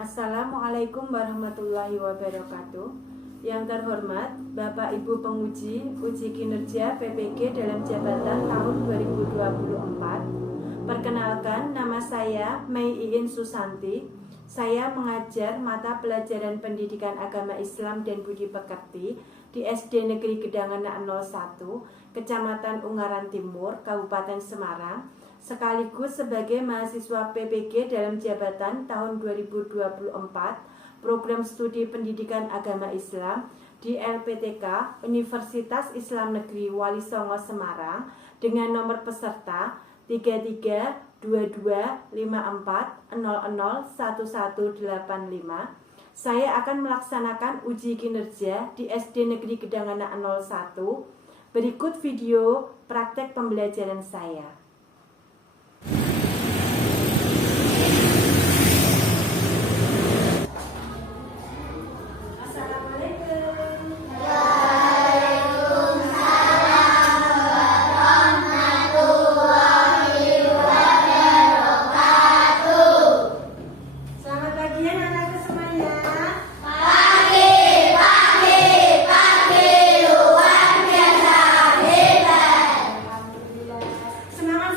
Assalamualaikum warahmatullahi wabarakatuh. Yang terhormat Bapak Ibu penguji uji kinerja PPG dalam jabatan tahun 2024. Perkenalkan, nama saya Mei Iin Susanti. Saya mengajar mata pelajaran Pendidikan Agama Islam dan Budi Pekerti di SD Negeri Gedangan 01, Kecamatan Ungaran Timur, Kabupaten Semarang, sekaligus sebagai mahasiswa PPG dalam jabatan tahun 2024 Program Studi Pendidikan Agama Islam di LPTK Universitas Islam Negeri Wali Songo Semarang dengan nomor peserta 332254001185. Saya akan melaksanakan uji kinerja di SD Negeri Gedangan 01. Berikut video praktek pembelajaran saya. Semangat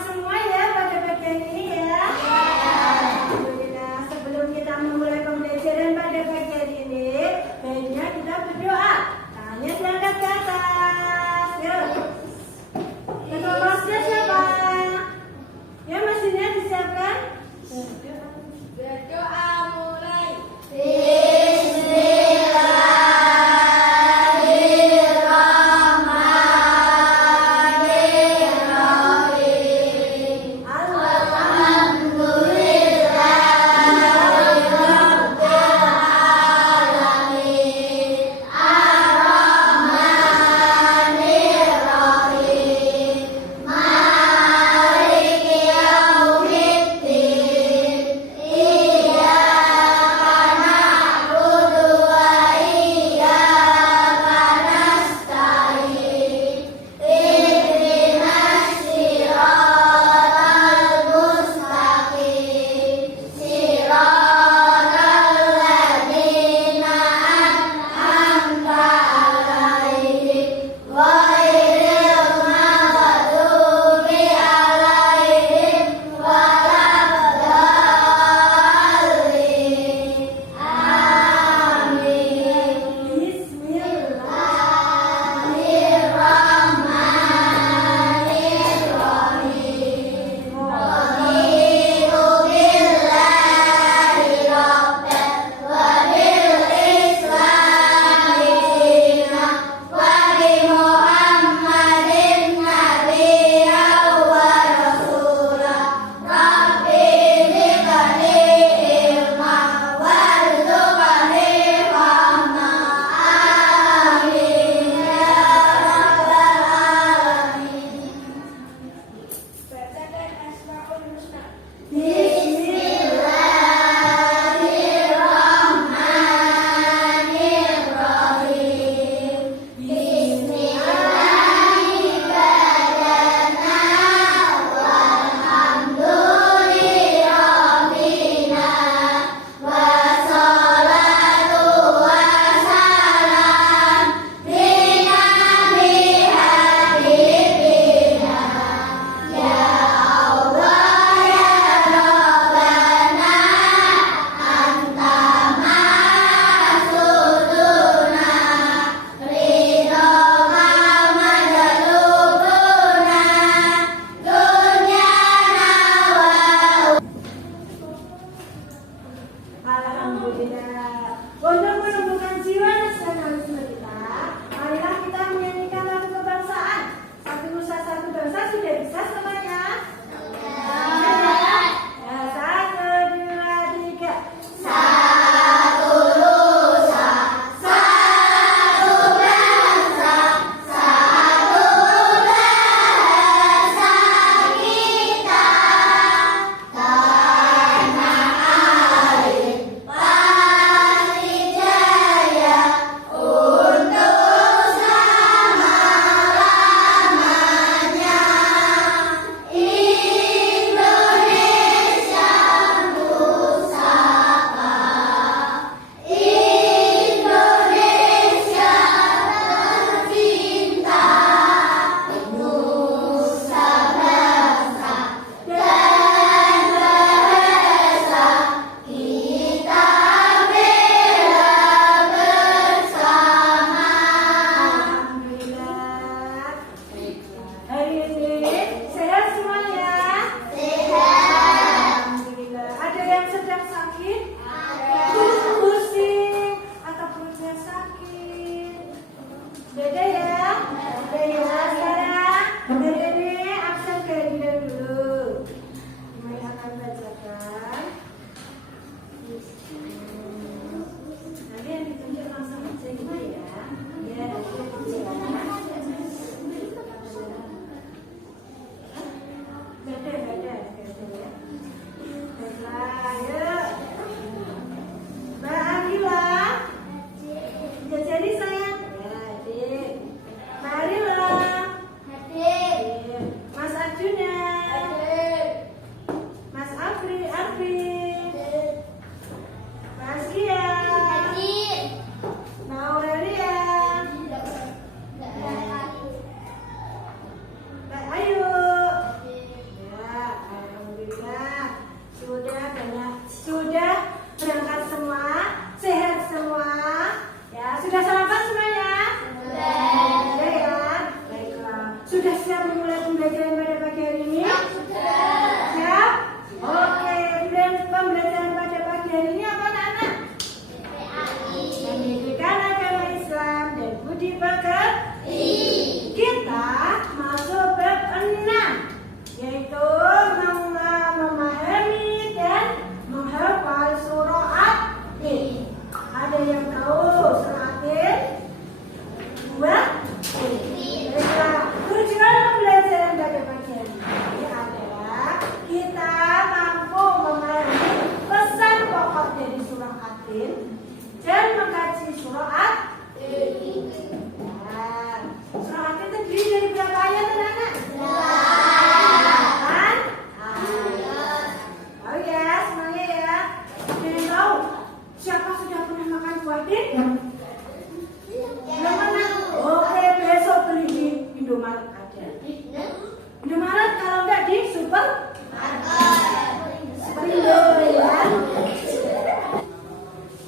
ya.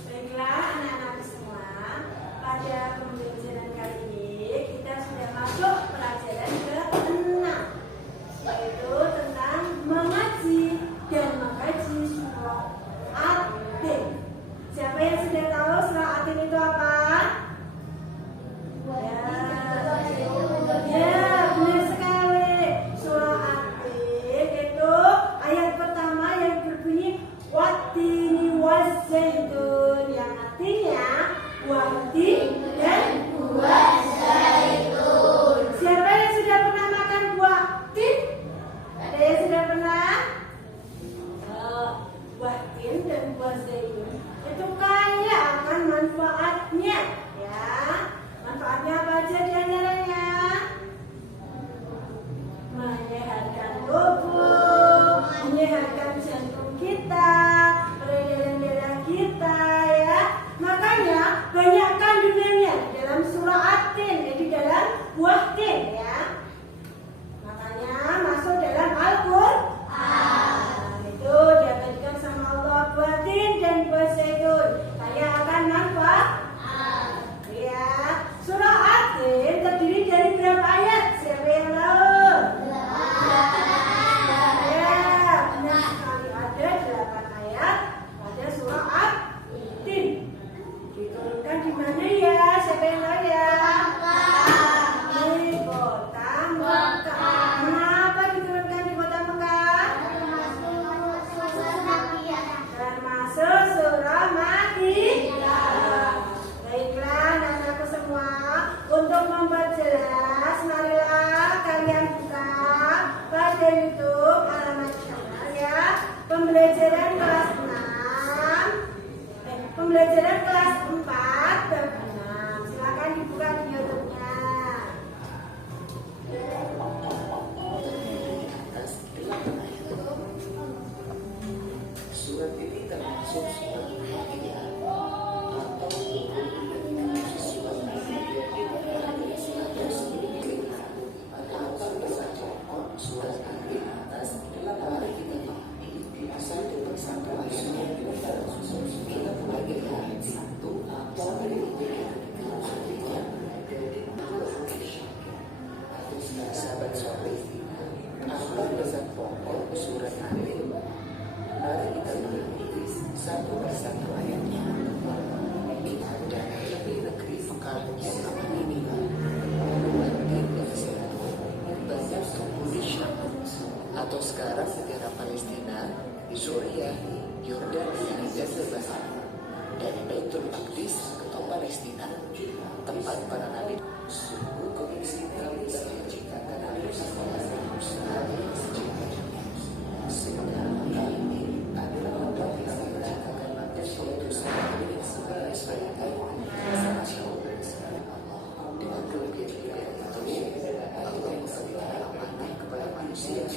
Baiklah anak-anak semua, pada pembelajaran kali ini kita sudah masuk pelajaran ke-6, yaitu tentang mengaji dan mengkaji surah At-Tin. Siapa yang sudah tahu surah At-Tin itu apa? Ya, benar sekali. Surah At-Tin itu ayat pertama yang berbunyi Wattini wazzaitun, yang artinya buah tin dan buah zaitun. Siapa yang sudah pernah makan buah tin? Ada yang sudah pernah? Buah tin dan buah zaitun itu kaya akan manfaatnya, ya. Manfaatnya apa aja diantaranya? Menyehatkan tubuh, menyehatkan jantung kita, peredaran darah kita, ya. Makanya banyak kandungannya di dalam surah At-Tin, di dalam buah tin, ya. Makanya masuk dalam Al-Qur'an. Itu diabadikan sama Allah, buah tin dan buah zaitun kaya akan manfaat. Ya, surah At-Tin terdiri dari berapa ayat? Siapa yang tahu? Diturunkan di mana ya? Siapa yang tahu ya? Di kota Mekah. Kenapa diturunkan di kota Mekah? Termasuk surah Makkiyah. Baiklah anak-anakku semua, untuk membuat jelas, marilah kalian buka pada YouTube alamat channel, ya, pembelajaran kelas 6. Pembelajaran kelas 4 bab 6. Silakan dibuka di YouTube-nya. Surat ini termasuk surat Makkiyah atau turun surat Makkiyah atau sebelum pesan pokok surat ini atas mari kita pahami satu persatu ayatnya. Kita bagi ayat 1 sampai sahabat soleh, apa pesan pokok surat ini? Mari kita pahami satu persatu ayatnya. Kita dari negeri Mekah selama ini banyak suku di Syam atau sekarang negara Palestina, di Suriah, Yordania, dan Lebanon, dari Baitul Maqdis atau Palestina, tempat para nabi. Sungguh komisi kami telah menciptakan sehingga kali ini adalah tempat yang menciptakan manusia itu sendiri sebagai dengan kelebihan itu Allah memberikan amanah kepada manusia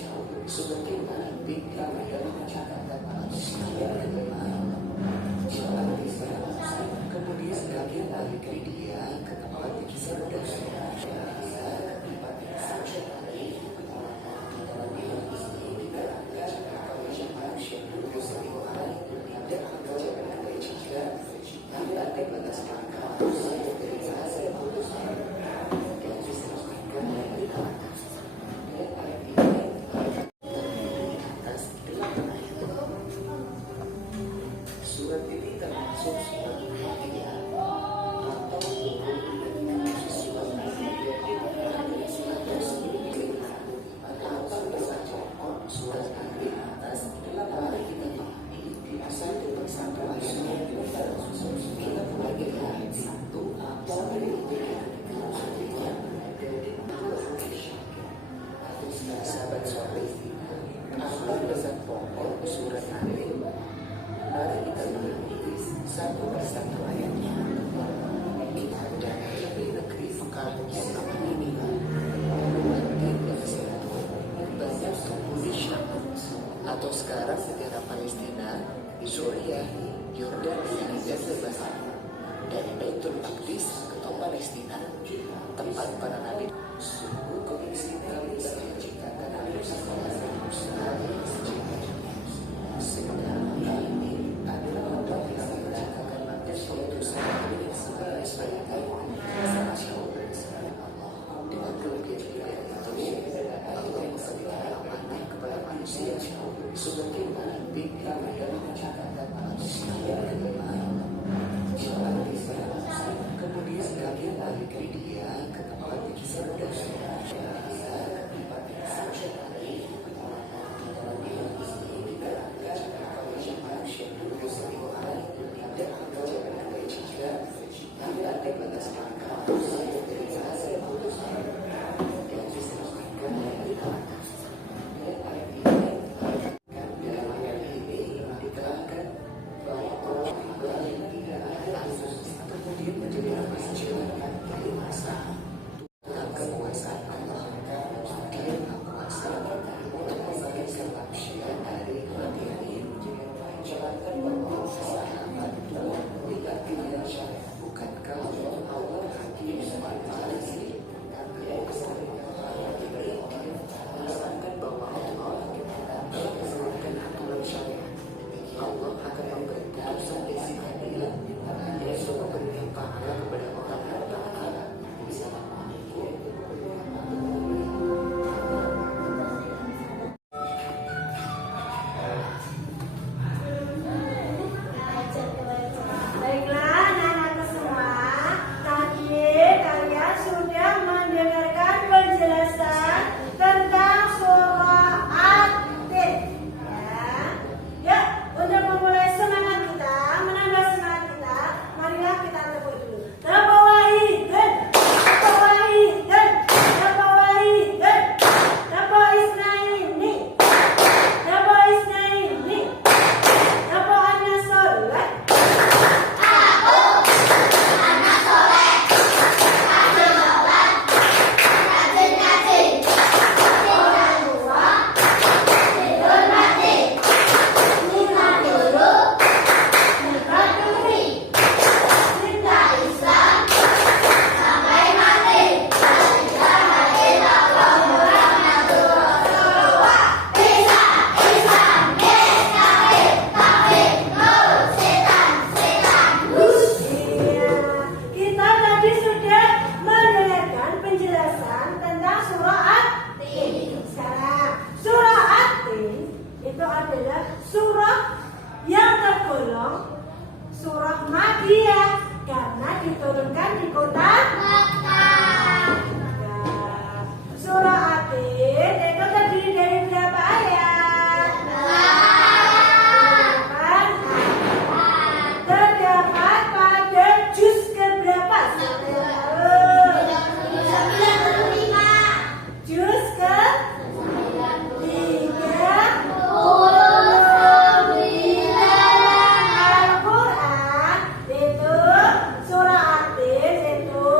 sebagaimana bintang yang menciptakan manusia kemudian kalian balik ke dia ke tempat yang sedang surat ini termasuk surat Makkiyah atau turun surat Makkiyah atau sebelum atau pesan pokok surat ini atas mari kita pahami satu persatu ayatnya. Kita bagi ayat 1 sampai sahabat soleh, apa pesan pokok surat ini? Mari kita pahami satu persatu ayatnya. Kita dari negeri Mekah selama ini banyak suku di Syam atau sekarang negara Palestina, di Suriah, Yordania, dan Lebanon, dari Baitul Maqdis atau Palestina, tempat para nabi. Sungguh komisi kami telah menciptakan manusia Semungkin tinggal dalam catatan manusia kelemahan. Kemudian kalian balik dia ke tempat yang sudah Baiklah anak-anakku semua, tadi kalian sudah mendengarkan penjelasan tentang surah At-Tin. Ya, untuk memulai semangat kita, menambah semangat kita, marilah kita tepuk dulu. Tabawahidan, tabawahidan, tabawahidan, tabawisnaini, tabawisnaini, tabawannasoleh. Kita tadi sudah mendengarkan penjelasan tentang surah At-Tin. Sekarang, surah At-Tin itu adalah surah yang tergolong surah Makkiyah karena diturunkan di kota Makkah. Surah At-Tin itu terdiri dari berapa ayat? 8 ayat. Terdapat pada juz keberapa? Juz ke 39 Al-Quran. Itu surah At-Tin itu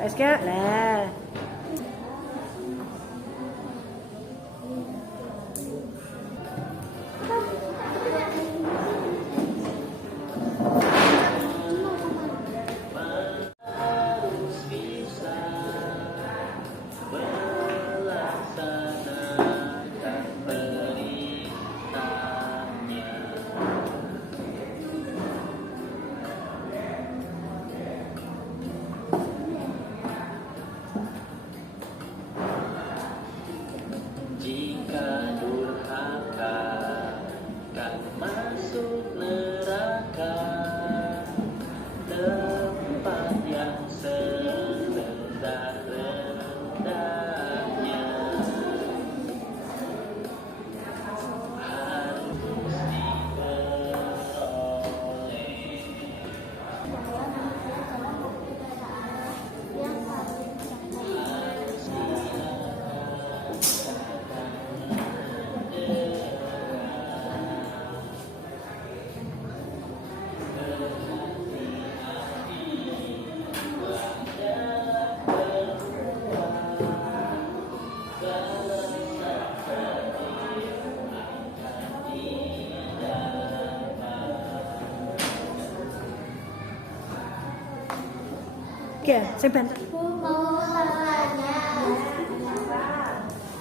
SK lah. Jika durhaka kan masuk neraka, tempat yang serendah-rendahnya harus diperoleh. Oke, saya bantu. Mulanya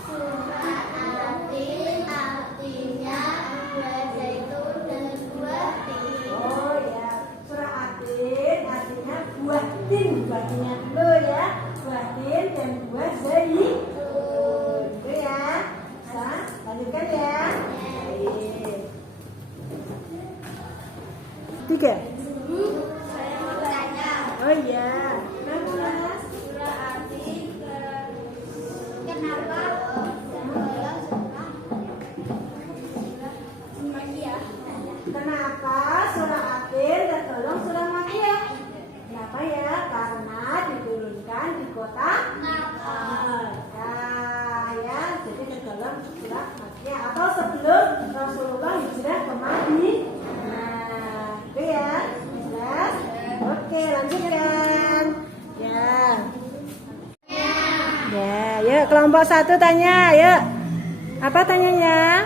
surah Atin artinya buah zaitun dan buah tin. Oh ya, surah Atin artinya buah tin, buahnya lo ya, buah tin dan buah zaitun. Itu ya, bisa lanjutkan ya. Baik. 3. Saya mau tanya, Oh iya, kenapa? surah Atin kenapa tergolong surah Makkiyah? Kenapa surah Atin tergolong surah Makkiyah? Kenapa ya? Karena diturunkan di kota Makkah. Ya, jadi tergolong surah Makkiyah atau sebelum Rasulullah hijrah ke Madinah. Nah, itu ya. Jelas? Oke, lanjutkan. Ya. Ya, yuk kelompok 1 tanya, yuk. Apa tanyanya?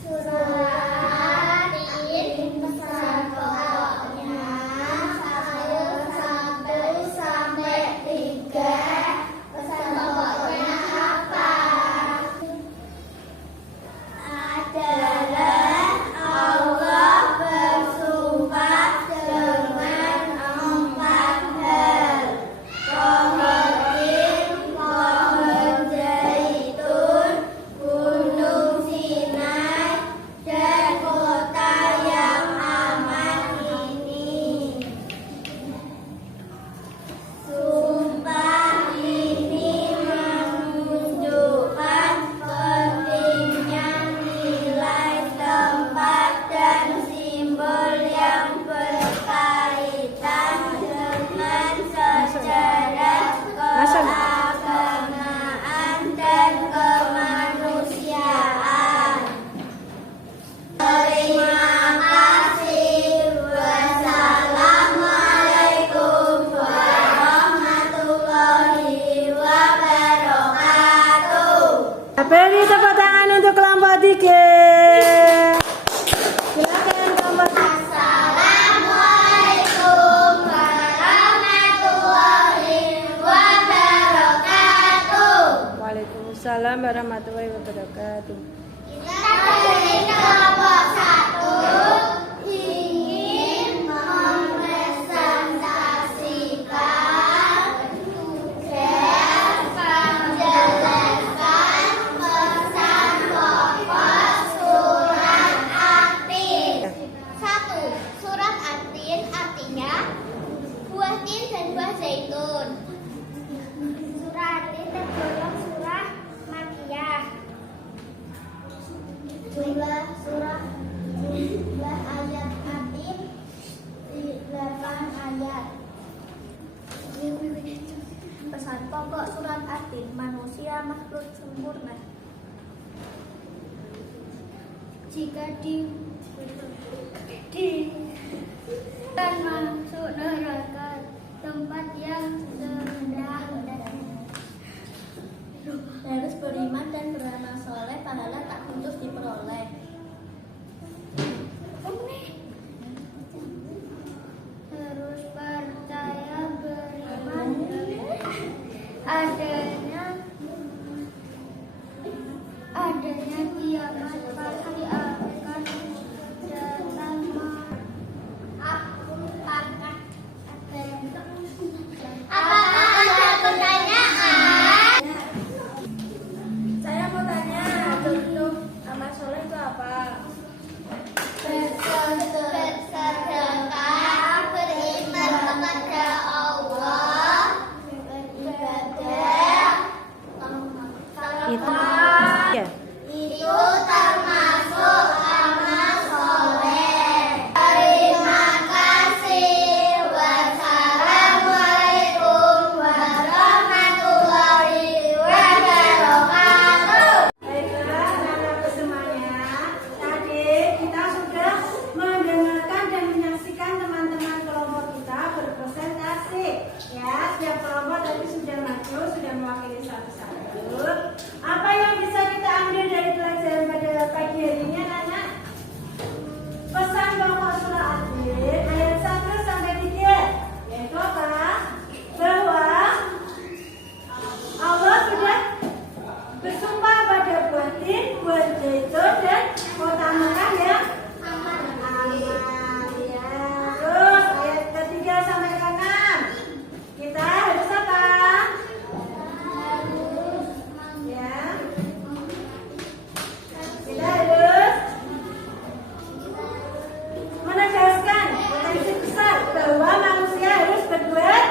Surah Atin pesan pokoknya 1 sampai 3. Pesan pokoknya apa? Adalah Allah bersumpah dengan 4 hal. Pohon tin, pohon zaitun, gunung Sinai, dan kota yang aman ini. Sumpah ini menunjukkan pentingnya nilai tempat dan simbol yang berkaitan dengan sejarah keagamaan dan kemanusiaan. Terima kasih. Wassalamualaikum warahmatullahi wabarakatuh. Beri tepuk tangan untuk kelompok 3. Silakan kelompok 3. Assalamualaikum warahmatullahi wabarakatuh. Waalaikumsalam warahmatullahi wabarakatuh. Kita dari kelompok 1 ingin mempresentasikan tugas menjelaskan pesan pokok surat Atin. 1. Surat Atin artinya buah tin dan buah zaitun. Surah Atin tergolong surah Makkiyah. Jumlah ayat Atin 8 ayat. Pesan pokok surat Atin, manusia makhluk sempurna. Jika dan masuk neraka, tempat yang terendah adanya kiamat pasti akan datang. Apakah ada pertanyaan? Saya mau tanya, bentuk amal soleh itu apa? Bersedekah, beriman kepada Allah, beribadah, Itu ya. itu termasuk amal soleh. Terima kasih. Wassalamualaikum warahmatullahi wabarakatuh. Baiklah, anak-anakku semuanya. Tadi kita sudah mendengarkan dan menyaksikan teman-teman kelompok kita berpresentasi. Ya, setiap kelompok tadi sudah maju, sudah mewakili satu-satu. Apa yang bisa kita ambil dari pelajaran pada pagi hari ini, anak-anak? Pesan pokok surah At-Tin ayat 1 sampai 3, yaitu apa? Bahwa Allah sudah bersumpah pada buah tin, buah zaitun dan kota Mekah yang aman. Ya. Terus ayat ketiga sampai ke 6. Kita harus apa? Ya. Kita harus menegaskan potensi besar bahwa manusia harus berbuat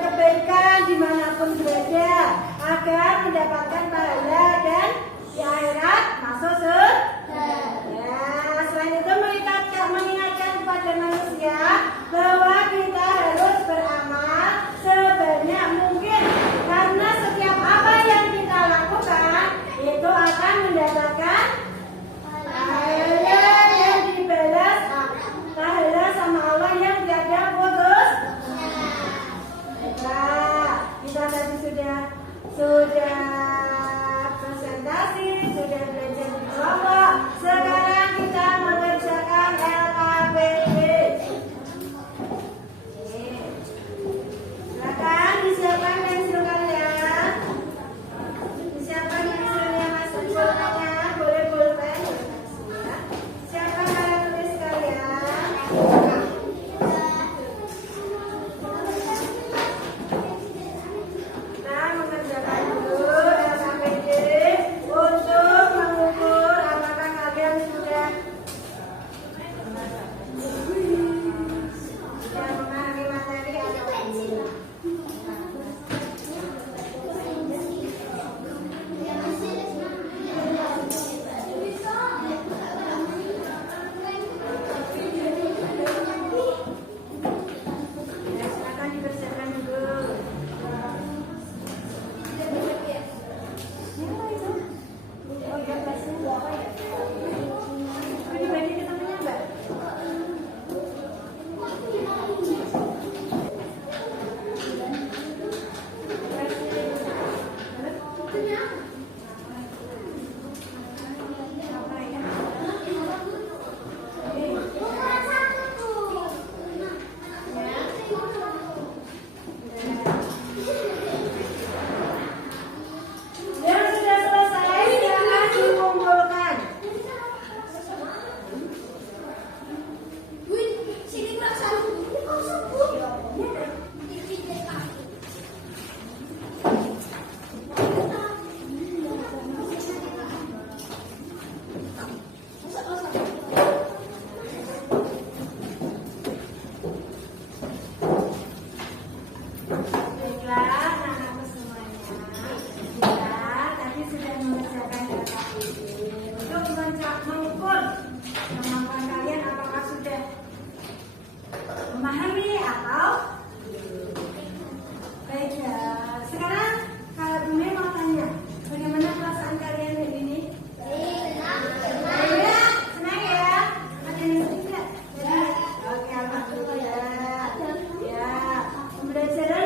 kebaikan dimanapun berada agar mendapatkan pahala dan di akhirat masuk surga. Ya, selain itu mengingatkan kepada manusia bahwa kita harus beramal sebanyak mungkin karena setiap apa yang kita lakukan itu akan mendapatkan pahala yang dibalas pahala sama Allah yang tiada putus. Baiklah, kita tadi sudah presentasi, sudah belajar di kelompok. Sekarang kita mengerjakan LKPD. Silakan disiapkan pensil kalian. Disiapkan pensilnya, Mas. Pulpennya, boleh pulpen. Siapkan alat tulis kalian. Kita mengerjakan dulu LKPD untuk mengukur apakah kalian sudah memahami materi atau belum. Ya, silakan dipersiapkan dulu. Pribadi ketemunya Mbak? Yang sudah selesai silakan dikumpulkan. Baiklah, anak-anakku semuanya. Kita tadi sudah mengerjakan LKPD untuk mengukur kemampuan kalian apakah sudah memahami atau belum. Baik, sekarang Kak Bumi mau tanya, bagaimana perasaan kalian hari ini? Senang ya? Ada yang sedih nggak? Oke, alhamdulillah. Ya, pembelajaran